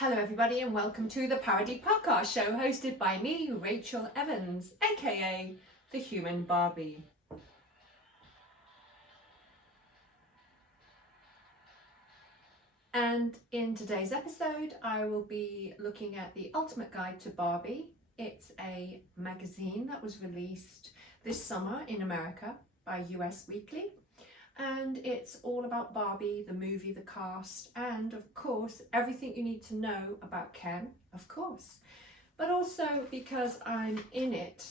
Hello everybody and welcome to the Parody Podcast Show hosted by me, Rachel Evans, aka The Human Barbie. And in today's episode I will be looking at The Ultimate Guide to Barbie. It's a magazine that was released this summer in America by US Weekly. And it's all about Barbie, the movie, the cast, and of course, everything you need to know about Ken, of course. But also because I'm in it,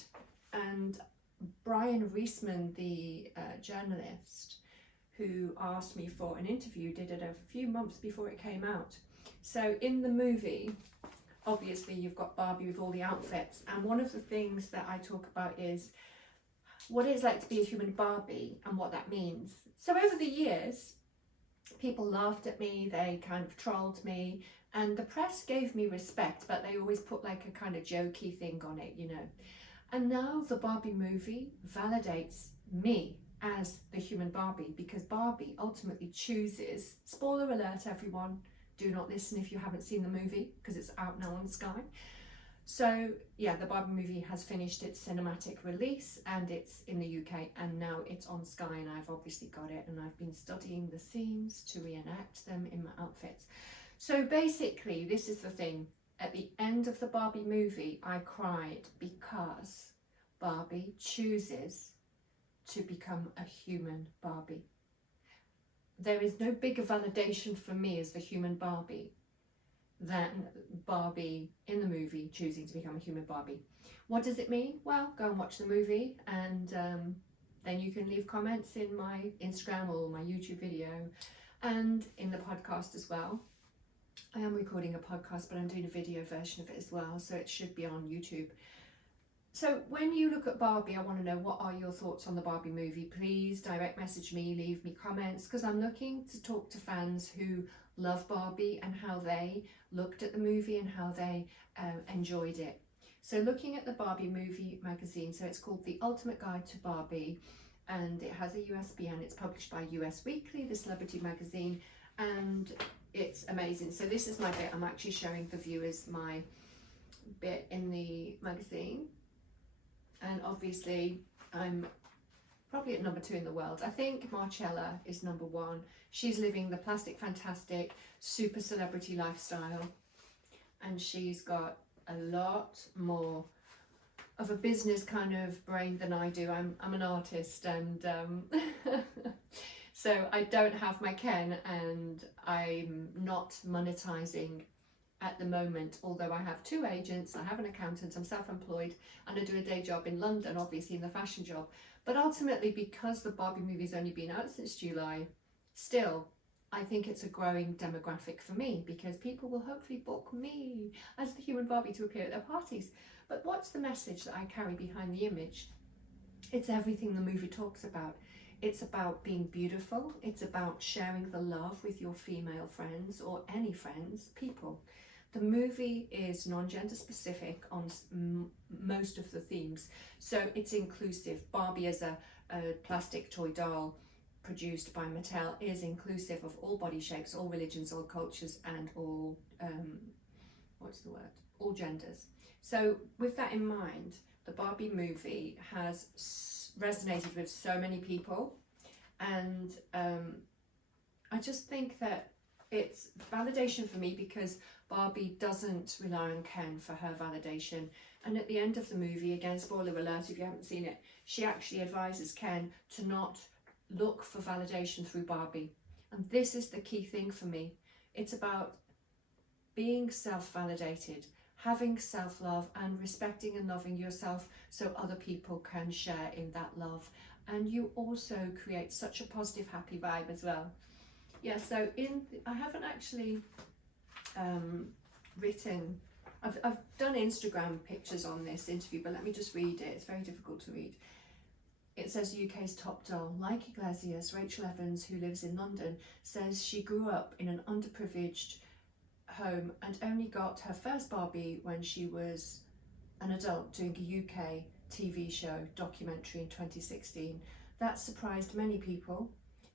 and Brian Reisman, the journalist who asked me for an interview, did it a few months before it came out. So in the movie, obviously you've got Barbie with all the outfits, and one of the things that I talk about is what it's like to be a human Barbie and what that means. So over the years, people laughed at me, they kind of trolled me, and the press gave me respect, but they always put like a kind of jokey thing on it, you know. And now the Barbie movie validates me as the human Barbie, because Barbie ultimately chooses, spoiler alert everyone, do not listen if you haven't seen the movie, because it's out now on Sky. So yeah, the Barbie movie has finished its cinematic release and it's in the UK and now it's on Sky, and I've obviously got it and I've been studying the scenes to reenact them in my outfits. So basically this is the thing, at the end of the Barbie movie I cried because Barbie chooses to become a human Barbie. There is no bigger validation for me as the human Barbie than Barbie in the movie choosing to become a human Barbie. What does it mean? Well, go and watch the movie, and then you can leave comments in my Instagram or my YouTube video and in the podcast as well. I am recording a podcast, but I'm doing a video version of it as well, so it should be on YouTube. So when you look at Barbie, I want to know, what are your thoughts on the Barbie movie? Please direct message me, leave me comments, because I'm looking to talk to fans who love Barbie and how they looked at the movie and how they enjoyed it. So looking at the Barbie movie magazine, so it's called The Ultimate Guide to Barbie, and it has a USBN. It's published by US Weekly, the celebrity magazine, and it's amazing. So this is my bit. I'm actually showing the viewers my bit in the magazine. And obviously I'm probably at number 2 in the world. I think Marcella is number 1. She's living the plastic fantastic super celebrity lifestyle, and she's got a lot more of a business kind of brain than I do. I'm an artist, and so I don't have my Ken, and I'm not monetizing at the moment, although I have 2 agents, I have an accountant, I'm self-employed, and I do a day job in London, obviously in the fashion job. But ultimately, because the Barbie movie's only been out since July, still, I think it's a growing demographic for me, because people will hopefully book me as the human Barbie to appear at their parties. But what's the message that I carry behind the image? It's everything the movie talks about. It's about being beautiful. It's about sharing the love with your female friends or any friends, people. The movie is non-gender specific on most of the themes, so it's inclusive. Barbie as a plastic toy doll produced by Mattel is inclusive of all body shapes, all religions, all cultures, and all, all genders. So with that in mind, the Barbie movie has resonated with so many people, and I just think that it's validation for me, because Barbie doesn't rely on Ken for her validation. And at the end of the movie, again, spoiler alert if you haven't seen it, she actually advises Ken to not look for validation through Barbie. And this is the key thing for me. It's about being self-validated, having self-love, and respecting and loving yourself so other people can share in that love. And you also create such a positive, happy vibe as well. Yeah, so I haven't actually I've done Instagram pictures on this interview, but let me just read it. It's very difficult to read. It says UK's top doll, like Iglesias, Rachel Evans, who lives in London, says she grew up in an underprivileged home and only got her first Barbie when she was an adult, doing a UK TV show documentary in 2016. That surprised many people,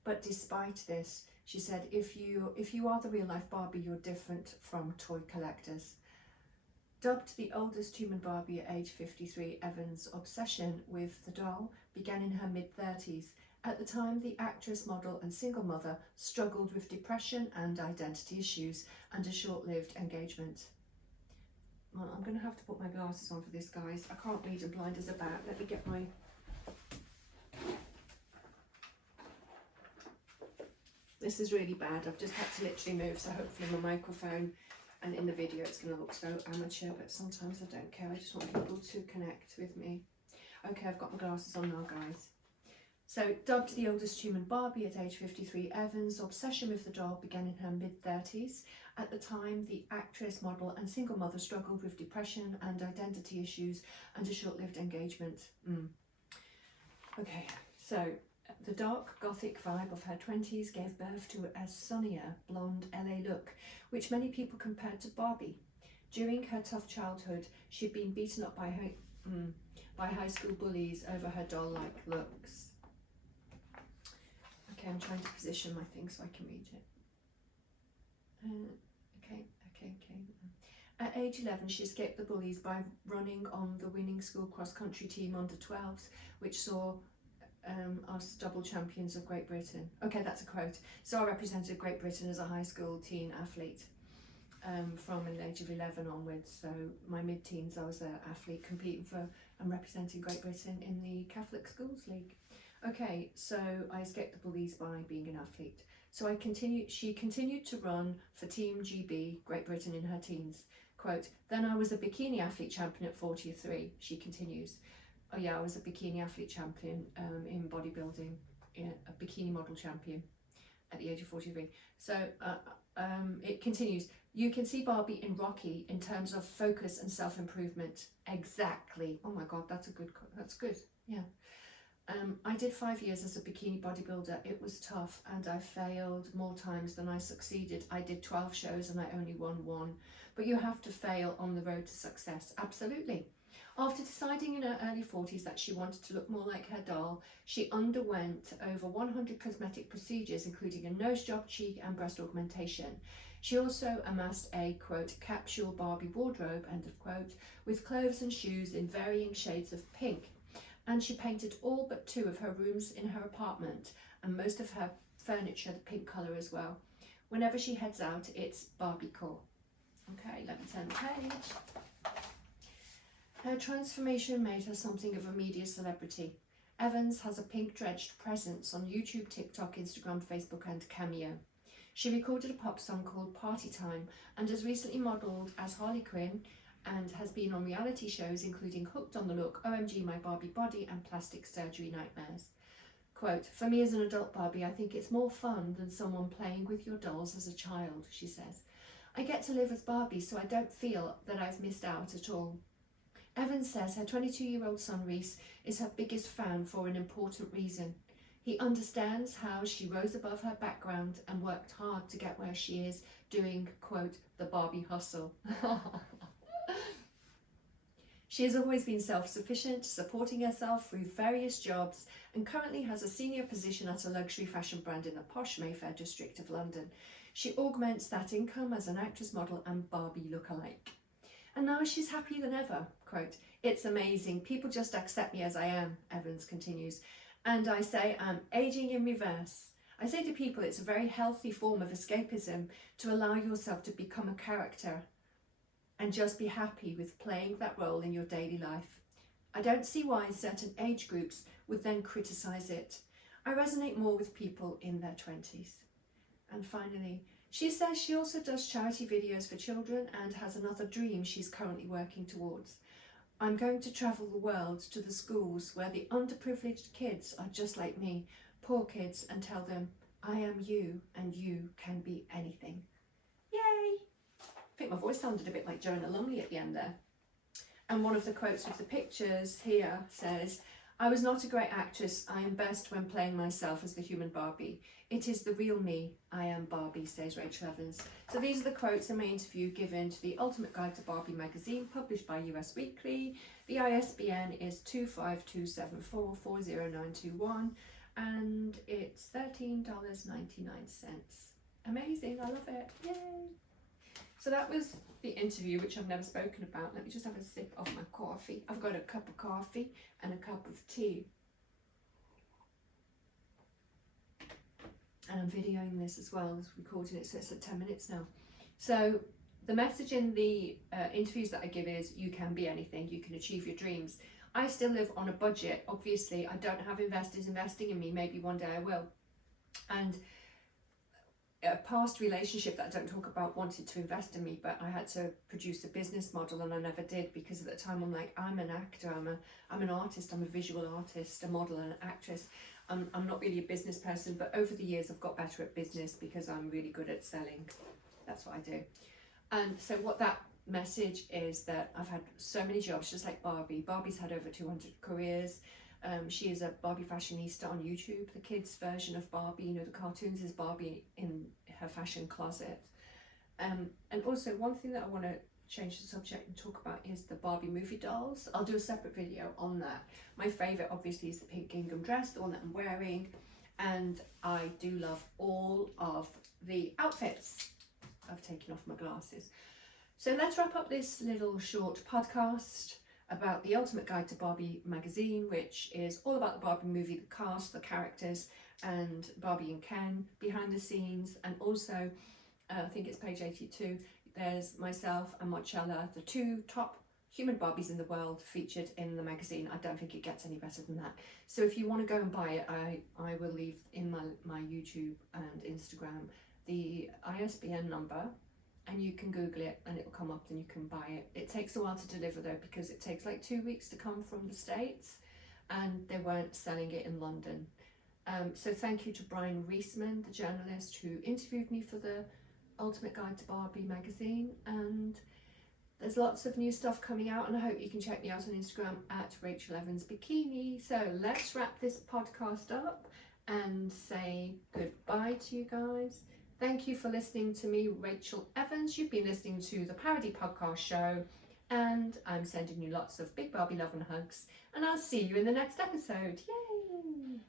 but despite this, She said, if you are the real life Barbie, you're different from toy collectors. Dubbed the oldest human Barbie at age 53, Evans' obsession with the doll began in her mid-30s. At the time, the actress, model and single mother struggled with depression and identity issues and a short-lived engagement. Well, I'm going to have to put my glasses on for this, guys. I can't read and blind as a bat. Let me get my... This is really bad. I've just had to literally move, so hopefully my microphone and in the video it's going to look so amateur, but sometimes I don't care. I just want people to connect with me. Okay, I've got my glasses on now, guys. So, dubbed the oldest human Barbie at age 53, Evans' obsession with the doll began in her mid-30s. At the time, the actress, model and single mother struggled with depression and identity issues and a short-lived engagement. Okay, so the dark gothic vibe of her 20s gave birth to a sunnier, blonde LA look, which many people compared to Barbie. During her tough childhood, she'd been beaten up by high school bullies over her doll-like looks. Okay, I'm trying to position my thing so I can read it. Okay. At age 11, she escaped the bullies by running on the winning school cross-country team under 12s, which saw us double champions of Great Britain. Okay, that's a quote. So I represented Great Britain as a high school teen athlete from the age of 11 onwards. So my mid-teens, I was an athlete competing for and representing Great Britain in the Catholic Schools League. Okay, so I escaped the bullies by being an athlete. So she continued to run for Team GB, Great Britain, in her teens. Quote, then I was a bikini athlete champion at 43, she continues. Oh yeah, I was a bikini athlete champion in bodybuilding, a bikini model champion at the age of 43. So it continues. You can see Barbie in Rocky in terms of focus and self-improvement. Exactly. Oh my God, that's good. Yeah. I did 5 years as a bikini bodybuilder. It was tough and I failed more times than I succeeded. I did 12 shows and I only won 1. But you have to fail on the road to success. Absolutely. After deciding in her early 40s that she wanted to look more like her doll, she underwent over 100 cosmetic procedures, including a nose job, cheek and breast augmentation. She also amassed a, quote, capsule Barbie wardrobe, end of quote, with clothes and shoes in varying shades of pink. And she painted all but 2 of her rooms in her apartment and most of her furniture the pink colour as well. Whenever she heads out, it's Barbie-core. Okay, let me turn the page. Her transformation made her something of a media celebrity. Evans has a pink-dredged presence on YouTube, TikTok, Instagram, Facebook and Cameo. She recorded a pop song called Party Time and has recently modelled as Harley Quinn and has been on reality shows including Hooked on the Look, OMG My Barbie Body and Plastic Surgery Nightmares. Quote, for me as an adult Barbie, I think it's more fun than someone playing with your dolls as a child, she says. I get to live as Barbie, so I don't feel that I've missed out at all. Evans says her 22-year-old son Reese is her biggest fan for an important reason. He understands how she rose above her background and worked hard to get where she is, doing, quote, the Barbie hustle. She has always been self-sufficient, supporting herself through various jobs and currently has a senior position at a luxury fashion brand in the posh Mayfair district of London. She augments that income as an actress, model and Barbie lookalike. And now she's happier than ever. Quote, it's amazing. People just accept me as I am, Evans continues. And I say I'm aging in reverse. I say to people it's a very healthy form of escapism to allow yourself to become a character and just be happy with playing that role in your daily life. I don't see why certain age groups would then criticise it. I resonate more with people in their 20s. And finally, she says she also does charity videos for children and has another dream she's currently working towards. I'm going to travel the world to the schools where the underprivileged kids are just like me, poor kids, and tell them, I am you and you can be anything. Yay! I think my voice sounded a bit like Joanna Lumley at the end there. And one of the quotes with the pictures here says, I was not a great actress. I am best when playing myself as the human Barbie. It is the real me. I am Barbie, says Rachel Evans. So these are the quotes in my interview given to the Ultimate Guide to Barbie magazine, published by US Weekly. The ISBN is 25274 40921. and it's $13.99. Amazing, I love it, yay! So that was the interview, which I've never spoken about. Let me just have a sip of my coffee. I've got a cup of coffee and a cup of tea. And I'm videoing this as well as recording it, so it's at 10 minutes now. So the message in the interviews that I give is you can be anything, you can achieve your dreams. I still live on a budget. Obviously, I don't have investors investing in me. Maybe one day I will. And a past relationship that I don't talk about wanted to invest in me, but I had to produce a business model and I never did, because at the time I'm like, I'm an actor, I'm an artist, I'm a visual artist, a model and an actress. I'm not really a business person, but over the years I've got better at business because I'm really good at selling. That's what I do. And so what that message is, that I've had so many jobs, just like Barbie. Barbie's had over 200 careers. She is a Barbie fashionista on YouTube. The kids' version of Barbie, you know, the cartoons, is Barbie in her fashion closet. And also one thing that I want to change the subject and talk about is the Barbie movie dolls. I'll do a separate video on that. My favourite obviously is the pink gingham dress, the one that I'm wearing. And I do love all of the outfits. I've taken off my glasses. So let's wrap up this little short podcast about the Ultimate Guide to Barbie magazine, which is all about the Barbie movie, the cast, the characters, and Barbie and Ken behind the scenes. And also, I think it's page 82, there's myself and Marcella, the two top human Barbies in the world, featured in the magazine. I don't think it gets any better than that. So if you want to go and buy it, I will leave in my YouTube and Instagram the ISBN number, and you can Google it and it'll come up and you can buy it. It takes a while to deliver though, because it takes like 2 weeks to come from the States, and they weren't selling it in London. So thank you to Brian Reisman, the journalist who interviewed me for the Ultimate Guide to Barbie magazine. And there's lots of new stuff coming out, and I hope you can check me out on Instagram at Rachel Evans Bikini. So let's wrap this podcast up and say goodbye to you guys. Thank you for listening to me, Rachel Evans. You've been listening to the Parody Podcast Show, and I'm sending you lots of big Barbie love and hugs, and I'll see you in the next episode. Yay!